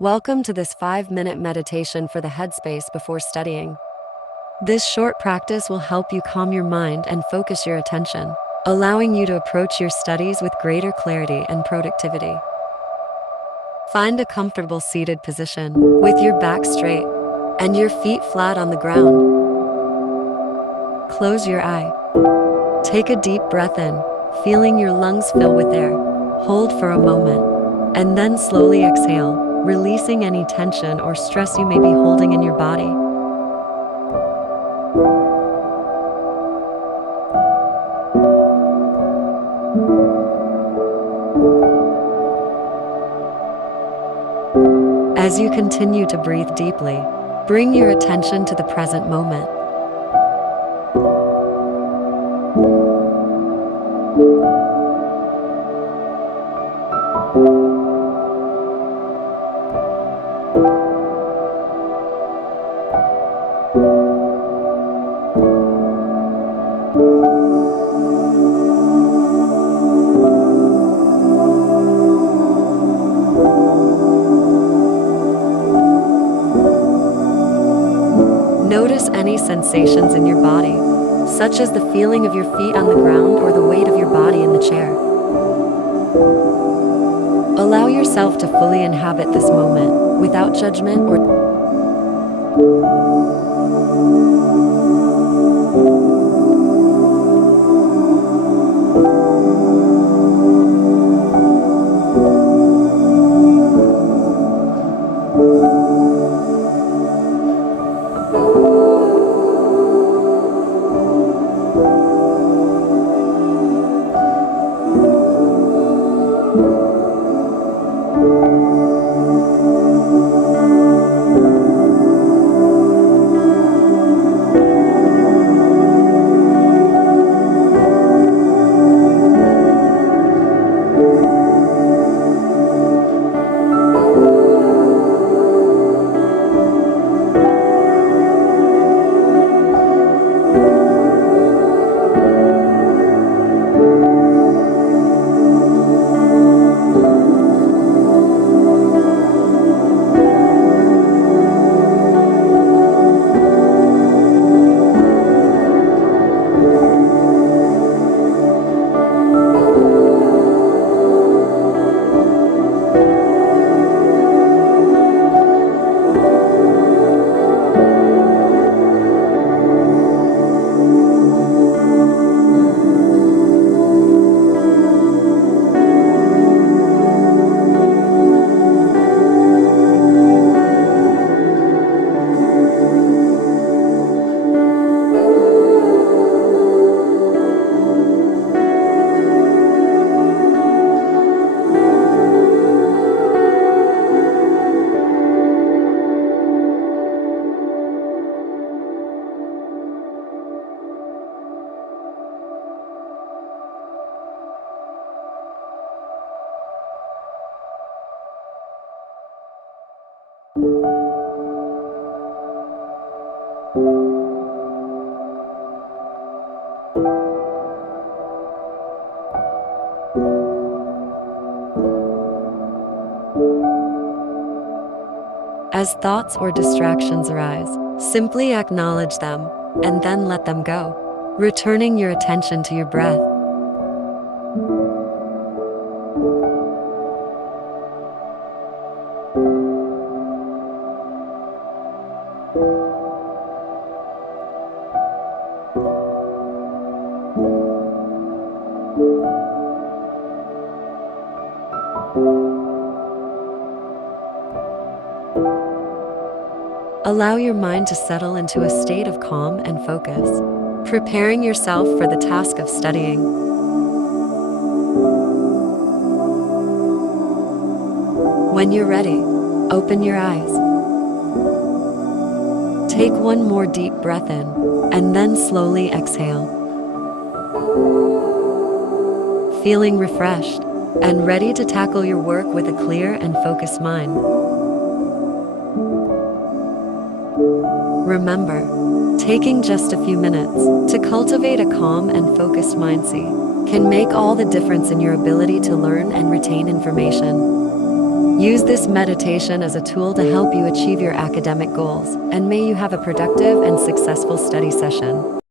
Welcome to this 5-minute meditation for the headspace before studying. This short practice will help you calm your mind and focus your attention, allowing you to approach your studies with greater clarity and productivity. Find a comfortable seated position with your back straight and your feet flat on the ground. Close your eye. Take a deep breath in, feeling your lungs fill with air. Hold for a moment, and then slowly exhale, releasing any tension or stress you may be holding in your body. As you continue to breathe deeply, bring your attention to the present moment. Notice any sensations in your body, such as the feeling of your feet on the ground or the weight of your body in the chair. Allow yourself to fully inhabit this moment without judgment or as thoughts or distractions arise, simply acknowledge them and then let them go, returning your attention to your breath. Allow your mind to settle into a state of calm and focus, preparing yourself for the task of studying. When you're ready, open your eyes. Take one more deep breath in, and then slowly exhale. Feeling refreshed and ready to tackle your work with a clear and focused mind. Remember, taking just a few minutes to cultivate a calm and focused mindset can make all the difference in your ability to learn and retain information. Use this meditation as a tool to help you achieve your academic goals, and may you have a productive and successful study session.